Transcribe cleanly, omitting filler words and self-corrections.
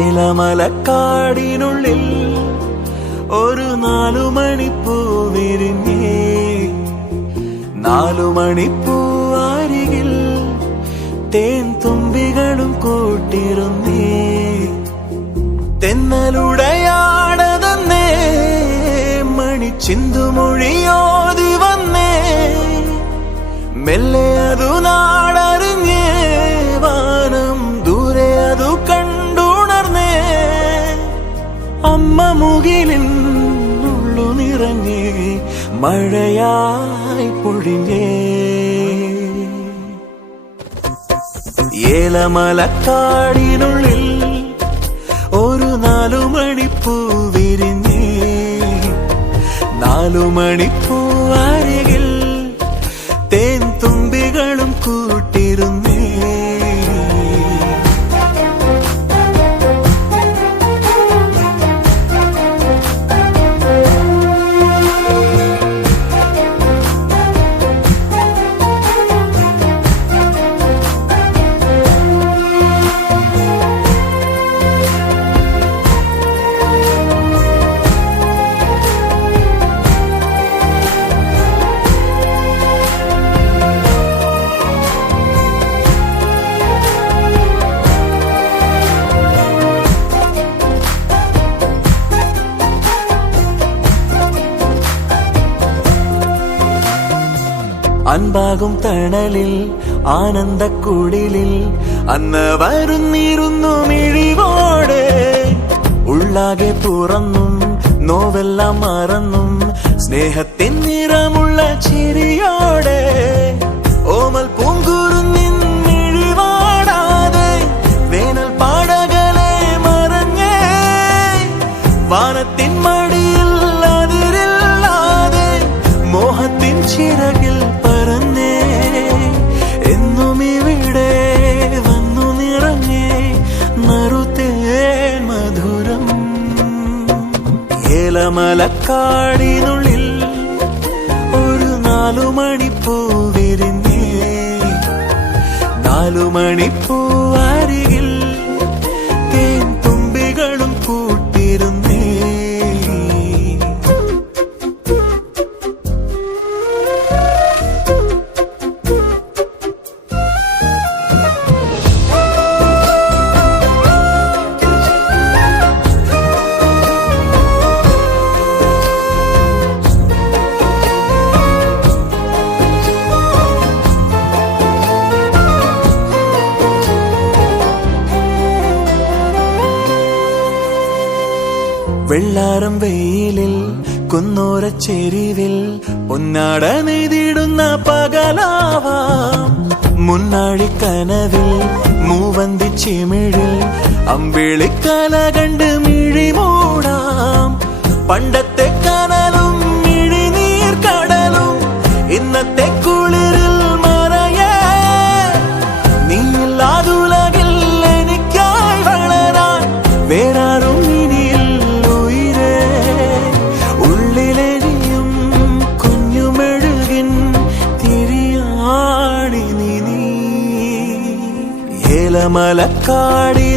ഏലമലക്കാടിനുള്ളിൽ ഒരു 4 മണിപ്പൂ വിരിഞ്ഞേ 4 മണിപ്പൂ അരികിൽ തേൻ തുമ്പികളും കൂട്ടിരുന്നേ തെന്നലുടയാടതന്നേ മണിച്ചിന്തുമൊഴിയോതി വന്നേ മെല്ലെ അതു നാടറിഞ്ഞേ വാനം ദൂരെ അതു കണ്ടുണർന്നേ അമ്മ മുകിലിൻ ഉള്ളു നിറഞ്ഞേ മഴയായി പൊഴിഞ്ഞേ ഏലമലക്കാടിനുള്ളിൽ ഒരു 4 മണിപ്പൂ വിരിഞ്ഞേ 4 മണിപ്പൂ അരികിൽ തേൻ തുമ്പികളും കൂട്ടിരുന്നേ അൻപാകും തണലിൽ ആനന്ദക്കുടിലിൽ അന്ന് വരുന്നിരുന്നു മിഴിവോടെ ഉള്ളാകെ തുറന്നും നോവെല്ലാം മറന്നും സ്നേഹത്തിൻ നിറമുള്ള ചിരിയോടെ ഓമൽ പൂങ്കുരുന്നിൻ മിഴിവാടാതെ വേനൽ പാടകളെ മറഞ്ഞേ വാനത്തിൻ മടിയിൽ അതിരില്ലാതെ മോഹത്തിൻ ചിറകിൽ ഏലമലക്കാടിനുള്ളിൽ ഒരു 4 മണിപ്പൂ വിരിഞ്ഞേ 4 മണിപ്പൂ അരികിൽ തേൻ തുമ്പികളും കൂട്ടിരുന്നേ വെള്ളാരം വെയിലിൽ കുന്നോരച്ചെരിവിൽ പൊന്നാട നെയ്തിടുന്ന പകലാവാം മുന്നാഴിക്കനവിൽ മൂവന്തി ചിമിഴിൽ അമ്പിളിക്കല കണ്ട് മിഴിമൂടാം പണ്ടത്തെ കനലും മിഴിനീർ കടലും ഇന്നത്തെ കുളിരിൽ മറയേ നീയില്ലാതുലകിൽ എനിക്കായി വളരാൻ വേറാരും ഏലമലക്കാടി